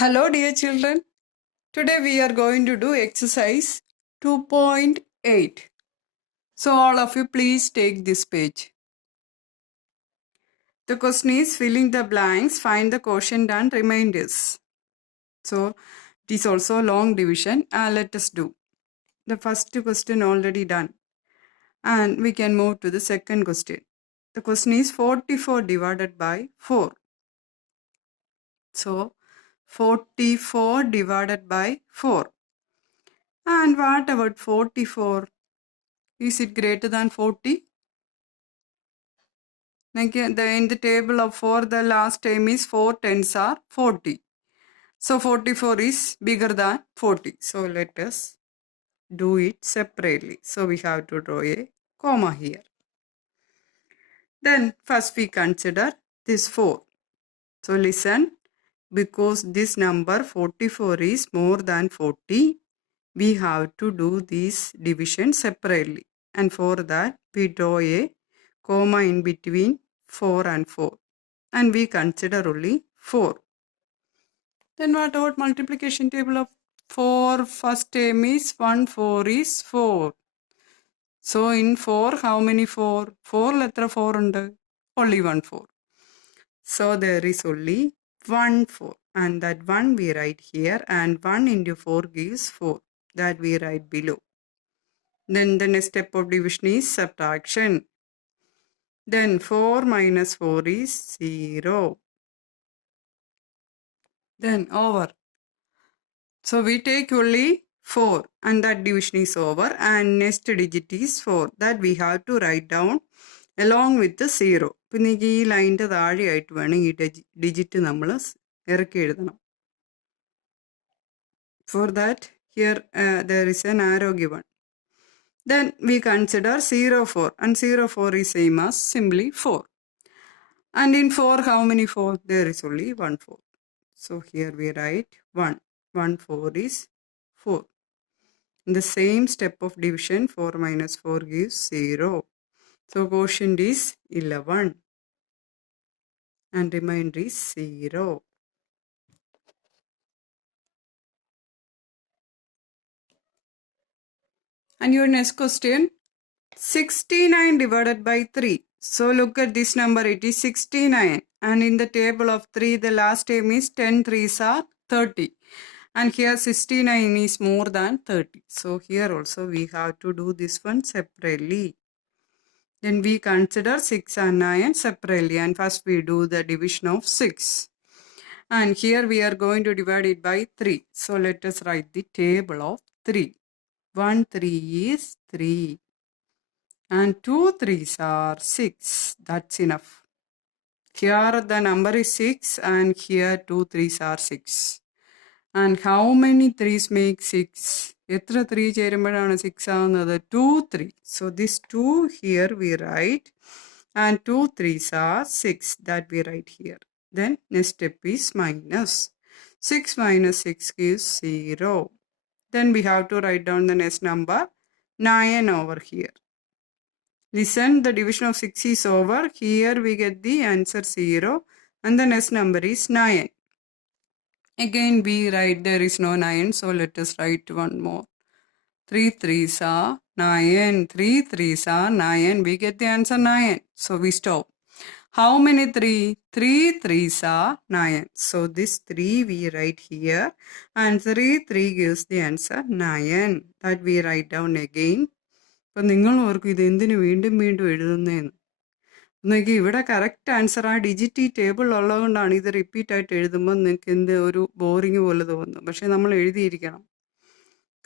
Hello dear children, today we are going to do exercise 2.8. So all of you please take this page. The question is filling the blanks, find the quotient and remainders. So it is also long division and let us do. The first question already done and we can move to the second question. The question is 44 divided by 4. So 44 divided by 4. And what about 44? Is it greater than 40? In the table of 4, the last term is 4 tens are 40. So 44 is bigger than 40. So let us do it separately. So we have to draw a comma here. Then first we consider this 4. So listen, because this number 44 is more than 40, we have to do this division separately. And for that, we draw a comma in between 4 and 4. And we consider only 4. Then what about multiplication table of 4? First term is 1, 4 is 4. So in 4, how many 4? 4 letter 4 under? Only 1 4. So there is only 1 4. And that 1 we write here, and 1 into 4 gives 4. That we write below. Then the next step of division is subtraction. Then 4 minus 4 is 0. Then over. So we take only 4 and that division is over, and next digit is 4. That we have to write down along with the 0. പിന്നെ ഈ ലൈൻ്റെ താഴെയായിട്ട് വേണം ഈ digit നമ്മൾ ഇറക്കി എഴുതണം. For that, here there is an arrow given. Then we consider 0, 4. And 0, 4 is same as simply 4. And in 4, how many 4? There is only 1, 4. So here we write 1. 1, 4 is 4. In the same step of division, 4 minus 4 gives 0. So quotient is 11. And remainder is 0. And your next question, 69 divided by 3. So look at this number, it is 69. And in the table of 3, the last term is 10 3s are 30. And here 69 is more than 30. So here also we have to do this one separately. Then we consider 6 and 9 separately. And first we do the division of 6. And here we are going to divide it by 3. So let us write the table of 3. 1 3 is 3. And 2 3s are 6. That's enough. Here the number is 6 and here 2 3s are 6. And how many 3s make 6? എത്ര 3 ചേരുമ്പോഴാണ് 6 ആവുന്നത്? 2 3. So this 2 here we write, and 2 3s are 6. That we write here. Then next step is minus. 6 minus 6 gives 0. Then we have to write down the next number 9 over here. Listen, the division of 6 is over. Here we get the answer 0 and the next number is 9. Again we write there is no 9, so let us write one more. 3 3s are 9. 3 3s are 9. We get the answer 9. So we stop. How many 3? 3 3s are 9. So this 3 we write here, and 3 3 gives the answer 9. That we write down again. അപ്പം നിങ്ങൾ ഓർക്കും ഇത് എന്തിനു വീണ്ടും വീണ്ടും എഴുതുന്നതെന്ന്. എന്നെങ്കിൽ ഇവിടെ correct answer ആ ഡിജിറ്റ് ഈ ടേബിൾ ഉള്ളതുകൊണ്ടാണ് ഇത് റിപ്പീറ്റ് ആയിട്ട് എഴുതുമ്പോൾ നിങ്ങൾക്ക് എന്ത് ഒരു ബോറിങ് പോലെ തോന്നുന്നു. പക്ഷേ നമ്മൾ എഴുതിയിരിക്കണം,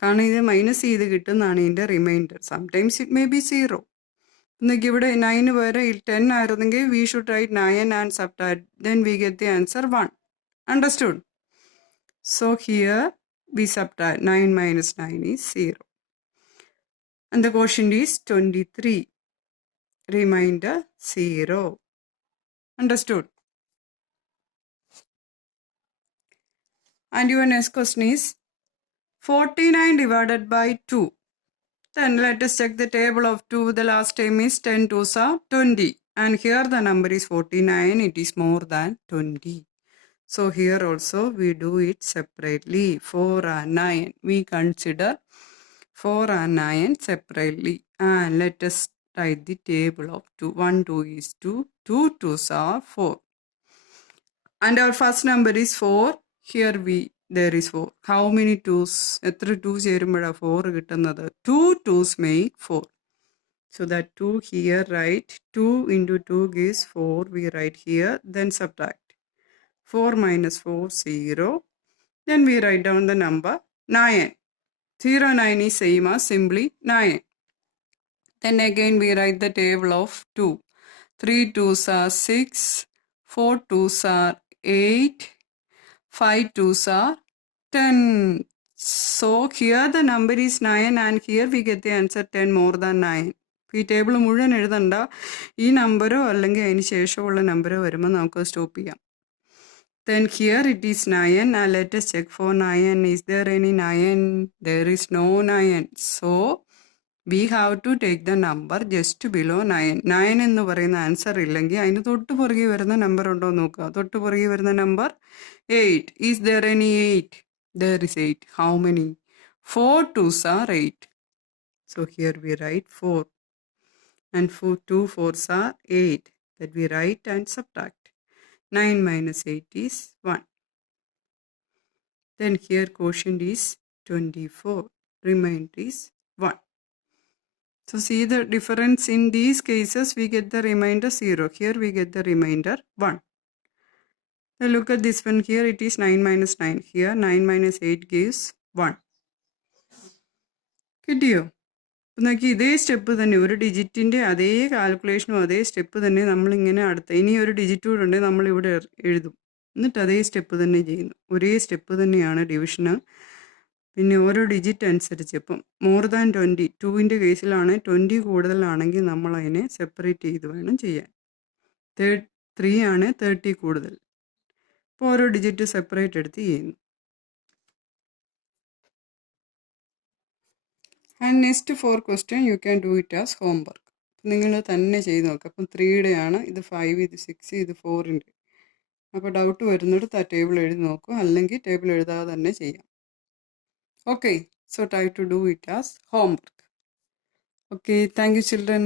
കാരണം ഇത് മൈനസ് ചെയ്ത് കിട്ടുന്നതാണ് ഇതിൻ്റെ remainder. Sometimes it may be 0. എന്നെങ്കിൽ ഇവിടെ 9 വരെ 10 ആയിരുന്നെങ്കിൽ we should write 9 and subtract, then we get the answer 1. Understood? So here we subtract 9 minus 9 is 0. And the quotient is 23. Remainder 0. Understood? And your next question is 49 divided by 2. Then let us check the table of 2. The last term is 10 2s are 20. And here the number is 49. It is more than 20. So here also we do it separately. 4 and 9. We consider 4 and 9 separately. And let us write the table of 2. 1, 2 is 2. 2 2s are 4. And our first number is 4. Here there is 4. How many 2s? എത്ര 2 ചേരുമ്പോഴാണ് 4 കിട്ടുന്നത്? 2 2s make 4. So that 2 here, write 2 into 2 gives 4. We write here, then subtract. 4 minus 4, 0. Then we write down the number 9. 0, 9 is same as simply 9. Then again we write the table of 2. 3 2s are 6. 4 2s are 8. 5 2s are 10. So here the number is 9 and here we get the answer 10 more than 9. ഈ table മുഴുവൻ എഴുതണ്ട. ഈ നമ്പരോ അല്ലെങ്കിൽ അതിന് ശേഷമുള്ള നമ്പരോ വരുമ്പോൾ നമുക്ക് stop ചെയ്യാം. Then here it is 9. Now let us check for 9. Is there any 9? There is no 9. So we have to take the number just below 9. 9 എന്ന് പറയുന്ന ആൻസർ ഇല്ലെങ്കിൽ അതിന് തൊട്ട് പുറകെ വരുന്ന നമ്പർ ഉണ്ടോ എന്ന് നോക്കുക. തൊട്ട് പുറകെ വരുന്ന number 8. Is there any 8? There is 8. How many? 4 2s are 8. So here we write 4. And 2 4s are 8. That we write and subtract. 9 minus 8 is 1. Then here quotient is 24. Remainder is 1. So see the difference in these cases, we get the remainder 0. Here we get the remainder 1. Now look at this one here, it is 9 minus 9. Here 9 minus 8 gives 1. കിട്ടിയോ? നോക്കി ഇതേ step തന്നെ ഒരു ഡിജിറ്റിൻ്റെ അതേ കാൽക്കുലേഷനും അതേ step തന്നെ നമ്മളിങ്ങനെ ഇനി ഒരു ഡിജിറ്റ് കൂടെ ഉണ്ടെങ്കിൽ നമ്മളിവിടെ എഴുതും. എന്നിട്ട് അതേ സ്റ്റെപ്പ് തന്നെ ചെയ്യുന്നു. ഒരേ സ്റ്റെപ്പ് തന്നെയാണ് ഡിവിഷന്. പിന്നെ ഓരോ ഡിജിറ്റ് അനുസരിച്ച് ഇപ്പം മോർ ദാൻ 20, 2ൻ്റെ കേസിലാണ് 20 കൂടുതലാണെങ്കിൽ നമ്മൾ അതിനെ സെപ്പറേറ്റ് ചെയ്ത് വേണം ചെയ്യാൻ. 3 ആണ് 30 കൂടുതൽ. അപ്പോൾ ഓരോ ഡിജിറ്റ് സെപ്പറേറ്റ് എടുത്ത് ചെയ്യുന്നു. And next 4 question you can do it as homework. നിങ്ങൾ തന്നെ ചെയ്ത് നോക്കുക. അപ്പം 3യുടെ ആണ്, ഇത് 5, ഇത് 6, ഇത് 4ൻ്റെ. അപ്പോൾ ഡൗട്ട് വരുന്നിടത്ത് ആ ടേബിൾ എഴുതി നോക്കുക, അല്ലെങ്കിൽ ടേബിൾ എഴുതാതെ തന്നെ ചെയ്യാം. Okay, so try to do it as homework. Okay, thank you children.